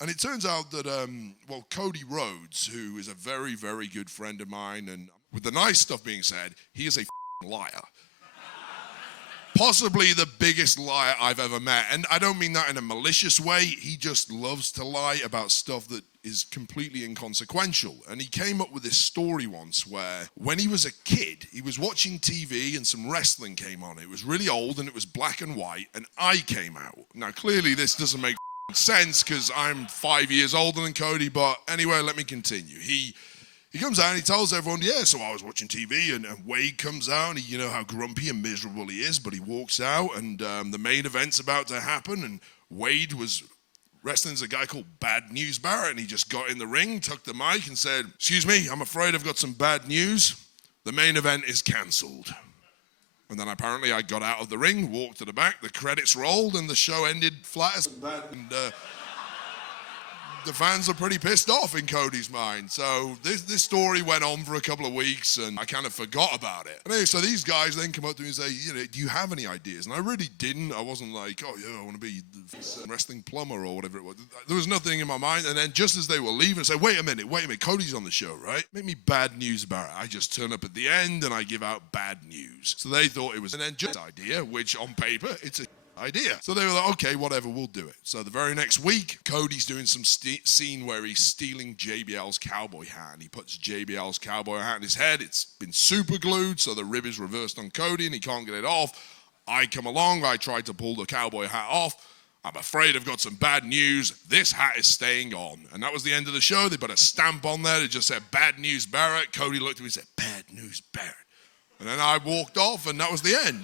And it turns out that, Cody Rhodes, who is a very, very good friend of mine, and with the nice stuff being said, he is a liar. Possibly the biggest liar I've ever met. And I don't mean that in a malicious way. He just loves to lie about stuff that is completely inconsequential. And he came up with this story once where when he was a kid, he was watching TV and some wrestling came on. It was really old and it was black and white, and I came out. Now, clearly this doesn't make sense because I'm 5 years older than Cody, but anyway, let me continue. He comes out and he tells everyone, yeah, so I was watching TV and Wade comes out and you know how grumpy and miserable he is, but he walks out and the main event's about to happen, and Wade was wrestling as a guy called Bad News Barrett, and he just got in the ring, took the mic and said, excuse me, I'm afraid I've got some bad news. The main event is cancelled. And then apparently I got out of the ring, walked to the back, the credits rolled, and the show ended flat as bad. And the fans are pretty pissed off in Cody's mind. So this story went on for a couple of weeks, and I kind of forgot about it. Anyway, so these guys then come up to me and say, you know, do you have any ideas? And I really didn't. I wasn't like, oh, yeah, I want to be the wrestling plumber or whatever it was. There was nothing in my mind. And then just as they were leaving, I said, wait a minute, Cody's on the show, right? Make me Bad News Barrett. I just turn up at the end and I give out bad news. So they thought it was an just idea, which on paper, it's a idea. So they were like, okay, whatever, we'll do it. So the very next week, Cody's doing some scene where he's stealing JBL's cowboy hat, and he puts JBL's cowboy hat in his head. It's been super glued, so the rib is reversed on Cody, and he can't get it off. I come along, I try to pull the cowboy hat off. I'm afraid I've got some bad news. This hat is staying on. And that was the end of the show. They put a stamp on there that just said, Bad News Barrett. Cody looked at me and said, Bad News Barrett. And then I walked off, and that was the end.